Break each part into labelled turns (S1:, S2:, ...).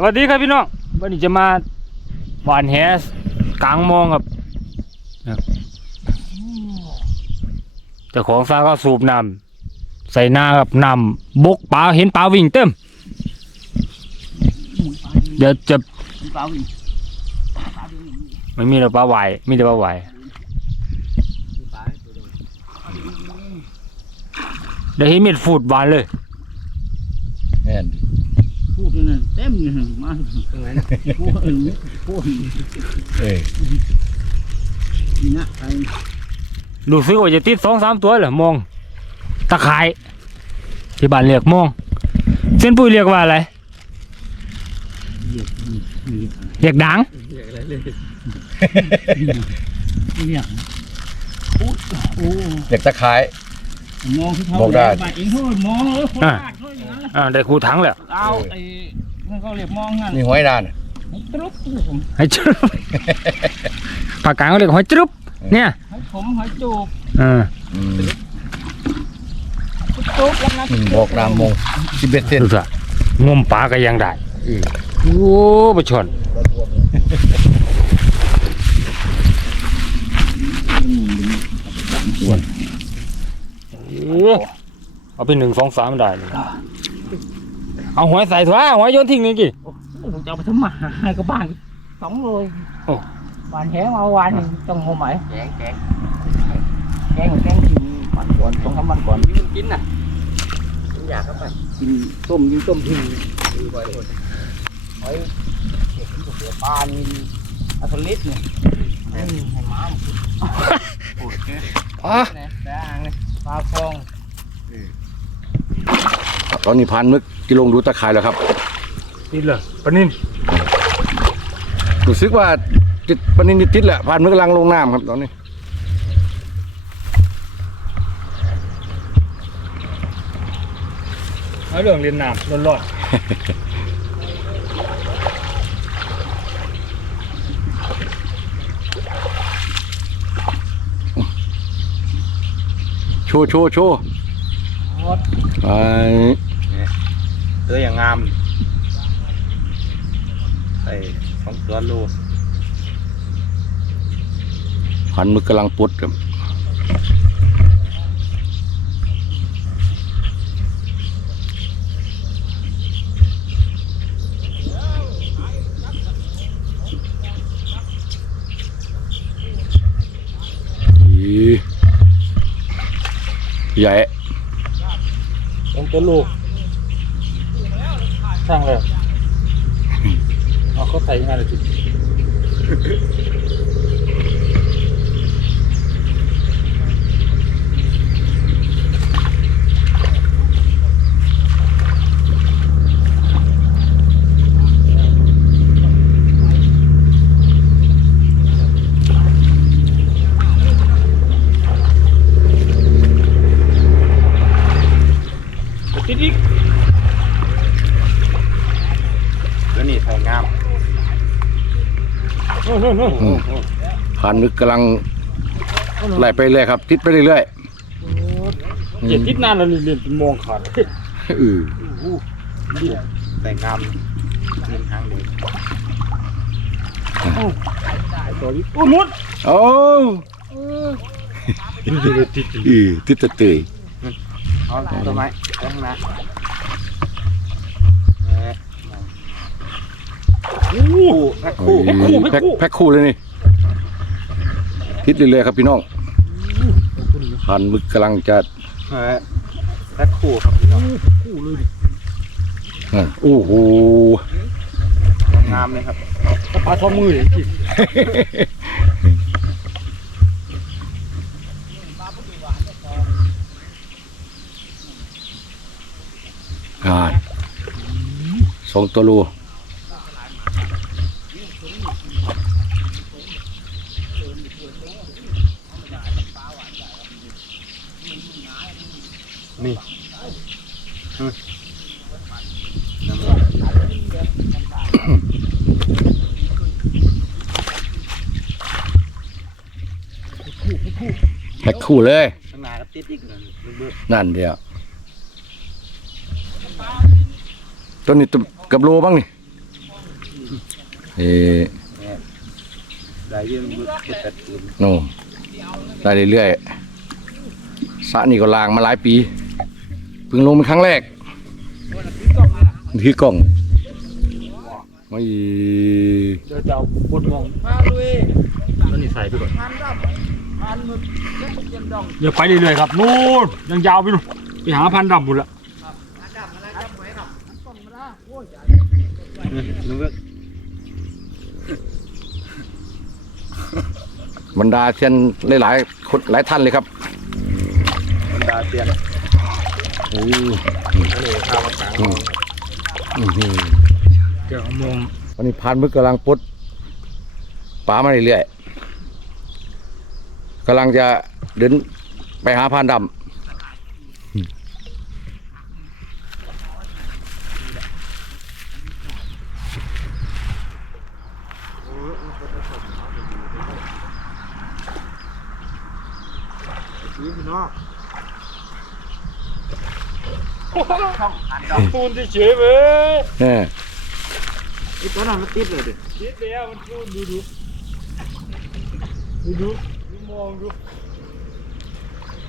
S1: สวัสดีครับพี่น้องวันนี้จะมาหวานแหกลางมองครับเจ้าของซาก็สูบน้ำใส่หน้าครับน้ำบกปลาเห็นปลาวิ่งเต็มเดี๋ยวจะไม่มีแต่ปลาไหวมีแต่ปลาไหวเดี๋ยวเห็นเม็ดฟูดหวานเลย
S2: แม่น
S3: พูดนั่นเต็มเลยมาตรงไหนนะพูดพูด
S2: เอ้ย
S3: เนี่ยไป
S1: รู้สึกว่าจะติดสองสามตัวเหรอมอง ตะไคร้ที่บ้านเรียกมอง เส้นปุ้ยเรียกว่าอะไร
S3: เหยียบเหยียบ
S1: เรียกดัง
S3: เหยียบพูดโอ้
S2: อยากตะไคร้
S3: มองที่เขา
S2: บอกได้
S3: บาดเองเฮ้ยมองเลยโคตรบาดเฮ้ย อย่างนั้นแหละ
S1: อ่าได้คูถังแล้ว
S3: เอาไอ้นั่นเขาเรียกมองนั่น
S2: นี่ห้อยนาน
S3: ตรุ๊บผม
S1: ให้จุ๊บปากกลางเขาเรียกหอยจุ๊บเนี่ย
S3: ให้ผมให้จูบ
S1: อ่า
S2: อืม
S3: จูบแล้วนะ
S2: หนึ่งบอกนามมงสิบเอ็ดเซน
S1: ดูสิงมปลาก็ยังได้
S2: อืม
S1: โอ้ประชนโอ้ เอาไปหนึ่งสองสามได้เลยเอาหอยใส่ถั่วหอยโยนทิ้งนี่กี่
S3: ผมจะเอาไปทำหมากับบ้านสองโล
S1: โอ้
S3: หวานแหมาหวานต้องหัวไหม
S4: แกงแกง
S3: แกงแกงกินวันก่อนสองสามวันก่อน
S4: ที่มันกินน่ะผมอยากเข้าไป
S3: กินต้มยิงต้มทิ้ง
S4: ดูบ่อยคน
S3: หอยเห็ดมันก็เสียปลานี่อัศลิตเนี่ยให้ให้หมามันกิน
S4: ปวดเน
S2: อะ่
S4: ยแต่อ่างเนี่ย
S3: ปลาฟอง
S2: ต อนนี้พันมึกกิโลงดูตะไคร้แล้วครับ
S1: นี่เหรอปนิน
S2: รู้สึกว่าติดปนินติดแหละพันมึกกำลังลงน้ำครับตอนนี้
S1: เอาเรื่องเรียนน้ำร้อน
S2: โชว์โชว์โชว์ไอ้
S4: ตัวอย่างงาม ใส่สองตัวโล
S2: พันมึกกำลังปุดครับอีใหญ่
S1: ๆเป็นตัวลูก ช่างเลยเอาเขาใส่ยังไงเลยจิ ติดอีก
S4: ตัวนี้ใส่งาม
S1: โน่นโน่นโน่น
S2: อืมพันมึกกำลังไล่ไปเรื่อยครับ ติดไปเรื่อยๆ
S1: เจ็ดทิศนานแล้วเรียนมองขาด
S2: อือ
S4: ใส่งามเงินทางเดียว
S1: ตัวนี้โอ้มุด
S2: โอ้
S1: ติดติดติด
S2: อือติดตะเตย
S4: เอาตัวไม้ข้างห น้าเอ้ย
S1: โอ้
S4: แพ็คคู่
S2: โอ้ยแพ็คแพ็คคู่เลยนี่ติดเรื่อยๆครับพี่น้องพันมึกกำลังจะ
S4: เออแพ็คคู่ครับพี่น้อง
S1: คู่เลย
S2: อะโอ้โห
S4: งามเลยครับ
S1: ปลาทอมือเลยจิ
S2: อ่าสองตัวโพ็คคู่เลย
S4: ข้างหน้าก็ติดอีกหนึ่งเบื้อ
S2: นั่นเดียวตัวนี้ตัวกับโลบ้างนี่
S4: เเอ่
S2: อ
S4: ได้ยืมบึกเจ็ดคืน
S2: โน่ได้เรื่อยๆสระนี่ก็ล้างมาหลายปีเพิ่งลงเป็นครั้งแรกถือกล่องไม่
S1: เดี๋ยวจะเอาบดมอง
S5: มาด้วย
S1: ต้นนี้ใส่ไปก่อน
S5: พันรับพันมึก เล็กเจียมดอง
S1: เดี๋ยวไปเรื่อยๆครับนู่นยังยาวไปนู่นไปหาพันดำบุญละ
S5: ดับอะไรดับไว้ครับต้มมาละโอ้ย
S4: นึกว่า
S2: บรรดาเชียนหลายๆคนหลายท่านเลยครับ
S4: บรรดาเตียน
S2: โอ้
S4: อันนี้ข้าวกลาง
S2: อื้อหือ
S1: เดี๋ยวเอามอง
S2: วันนี้พานมึกกำลังปลดปลามาเรื่อยๆกำลังจะ เดินไปหาพานด
S4: นี่พี่น้อง
S1: ตูนเฉยๆเว้ยำ
S2: เนี่ย
S4: ไอ้ตัวนั้นมันติดเลยดิ
S1: คิดแล้วมันตูนดูดูดูดูดูมองดู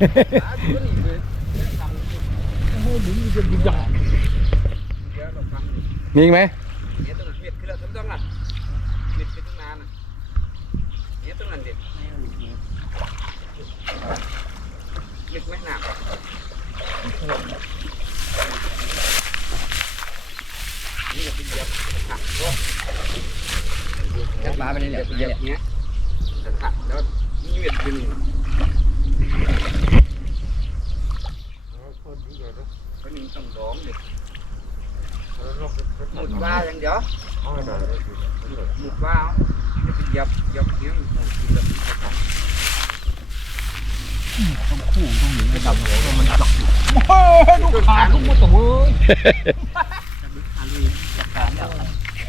S5: นั่นเล
S1: ย
S5: หาตัวนี้เลย
S1: โอ้โหดึงจะดึงจัง
S5: เดี๋ยวเราฟัง
S2: มีอีกไหม
S5: เดี๋ยวต้องเม็ดขึ้นแล้วต้องน่ ม็ดเป็นตั้งนานน่ะเดียวต้องนั่นเด็ดลึกไหมหนักนี่จะเป็นเหยียบหักก็จะปลาไปนี่แหละเหยียบเนี้ยจะหักแล้วนี่เม็ดเป็นคนหนึ่งต้องร้องเลยหมุดว่งเดียมุดว่าจะไปเหยียบหยียบเนี้ยมันกินแล้วมันจะขาด
S1: ลูกขาลูกมันตัวเว้ย
S5: อันนี้จัดการแล้ว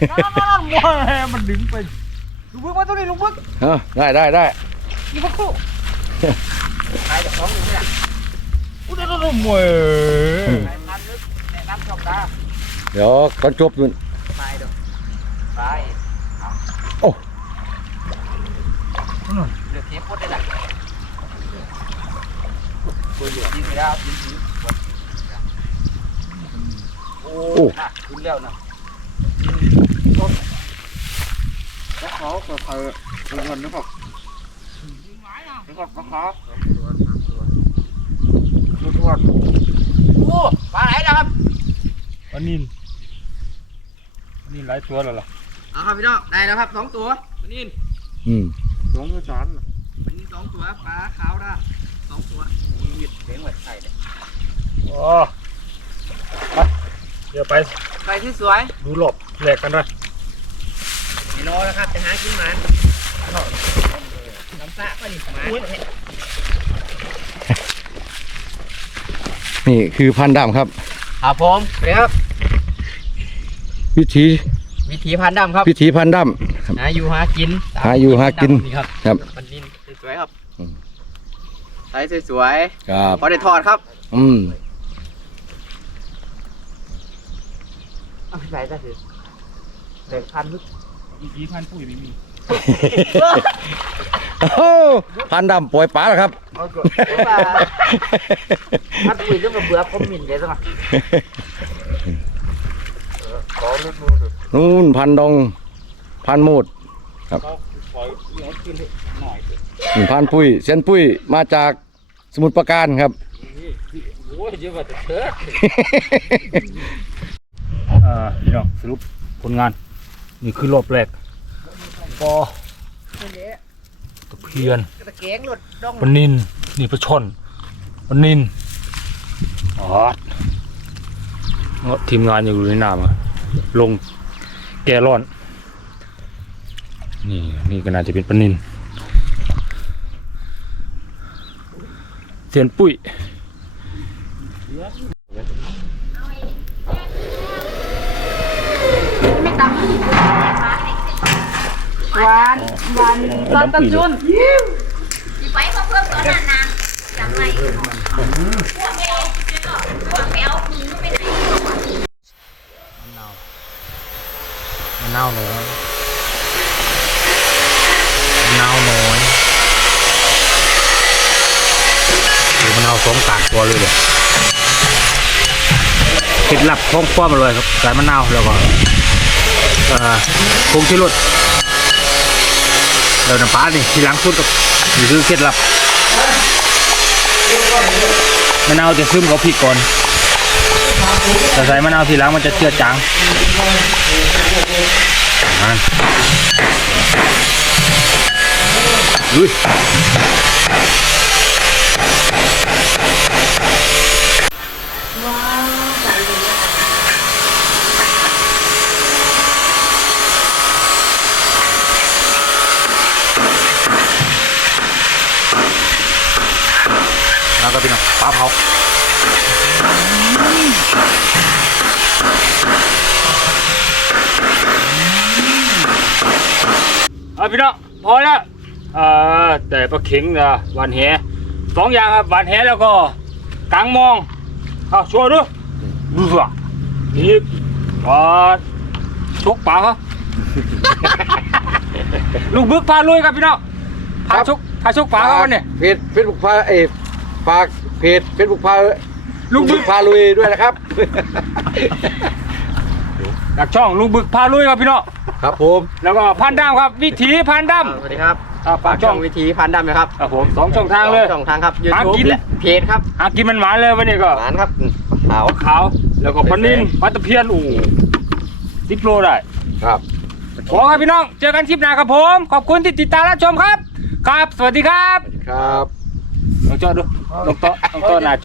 S1: นั่นๆๆมวยมันดึงไปลูกบึกมาตัวนี้ลูกบึก
S2: เออได้ได้ได้
S1: นี่มันคู่
S5: ขายจากท้องอยู่เนี่ย
S1: อุ้ยนั่นๆมวย
S5: ขายพันนึกแนะนำชมตา
S2: เดี๋ยวตอนจบนู่น
S5: ไปเด้อไป
S2: โอ้
S5: เลือกเทปพดได้ละตัวเหลือทิ้งไปแล้วทิ้งทิ้งโอ้น่ะขึ้นแล้วนะ
S4: แล้วเขาก็เคยเป็นคนนะครับนะครับ นะครับ
S5: ทวดโอ้ปลาไหลแล้วครับ
S1: อันนี้อันนี่หลายตัวแล้วล่ะ
S5: เอาครับพี่น้องได้แล้วครับสองตัวตัวนี้
S2: อืม
S4: สองมือสาม
S5: ตัวนี้สองตัวปลาขาวนะสองตัวมีหยิบเลี้ยงไว้ไข่เลย
S1: โอ้ไปเดี๋ยวไป
S5: ไข่ที่สวย
S1: ดูหลบแหลกกันด้วย
S5: ไม่รอแล้วครับจะหากินมันน้ำซะก็นี่มา
S2: นี่คือพันดำครับ
S5: ครับผมครับ
S2: วิธี
S5: วิถีพันธุ์ดำครับ
S2: วิธีพันด
S5: หาอยู่หากิน
S2: หาอยู่หากิน
S5: นี่ครับ
S2: ครับ
S5: ปันดินสวยๆครับ
S2: อืม
S5: ใส่สวยำ
S2: ครับ
S5: ๆพอได้ทอดครับ
S2: อืม
S5: เอาใส่ซะสิเด็กพันธุ์
S1: อีกีพันปุ๋ยไม่มี
S2: โอ้โหพันดำปล่อยปลาแล้วครับ
S5: เอาเถอะว่าพันธุ์ปุ๋ยจะมาเบื่อผมหมิ่นเลยสักหน่อย
S4: ขอเลือดมือดู
S2: นู่นพันดอง พันโมด
S1: เขาปล่อยหัวขึ้นหน่อย
S2: อืมพันปุ้ยเซียนปุ้ยมาจากสมุทรปราการครับ
S1: โอ้ยเยอะกว่าจะเถิดอ่าพี่น้องสรุปผลงาน นี่คือรอบแรกพอตะ เพียน
S5: ตะเกียงหลุดดอง
S1: ปลานินนี่ปลาช่อนปลานินอ๋อเงาะทีมงานอยู่ในน้ำอะลงแกร้อน นี่นี่ก็น่าจะเป็นปลานินเสียนปุ้ย
S6: หวานหวานซอสตะจุน
S7: ไปมาเพิ่มตอนนั้นนะจำไม่พวกไม่เอาพวกไม่เอามึงไปไหน
S1: มะนาวน้อยมะนาวน้อยหรือมะนาวสองตากตัวเลยเลยเคล็ดลับของความอร่อยครับใส่มะนาวแล้วก็เอ่อผงชูรส แล้วน้ำปลานี่ทีหลังสุดกับนี่คือเคล็ดลับมะนาวจะซึมกับพริกก่อนแต่ใส่มะนาวทีหลังมันจะเจือจางนั่นอุ้ย แล้วก็เป็นปลาเผาเอาพี่น้องพอแล้วเอ่อแต่ปลาเข็งนะหวานแหสองอย่างครับหวานแหแล้วก็กางมองเอาชัวร์ดูดูสินี่ปลาชกปลาครับลูกบึกปลาลุยครับพี่น้องพาชกพาชกปลาครับวันนี้
S2: เพจเฟซบุ๊กพาเอฟ ฝากเพจเฟซบุ๊กพา
S1: ลูกบึก
S2: พาลุยด้วยนะครับ
S1: จากช่องลูกบึกพาลุยครับพี่น้อง
S2: ครับผม
S1: แล้วก็พันดำครับ วิถีพันด
S5: สวัสดีครับำ
S1: อ่าฝา
S5: ฝากก
S1: ช่
S5: ช่
S1: อ
S5: องงวิธีพันดำนะครับ
S1: ครับผมสองช่องทางเลย
S5: ช่องทางครับ
S1: หา
S5: YouTube
S1: กิน
S5: และเพจครับ
S1: หากินมันหวานเลยวันนี้ก็
S5: หวานครับขาว
S1: ขาวแล้วก็ปลานินปลาตะเพียนอูสิบโลได้
S2: ครับ
S1: ขอครับพี่น้อง เจอกันคลิปหน้าครับผม ขอบคุณที่ติดตามรับชมครับ ครับ สวัสดีครับ
S2: ครับ
S1: ลองจ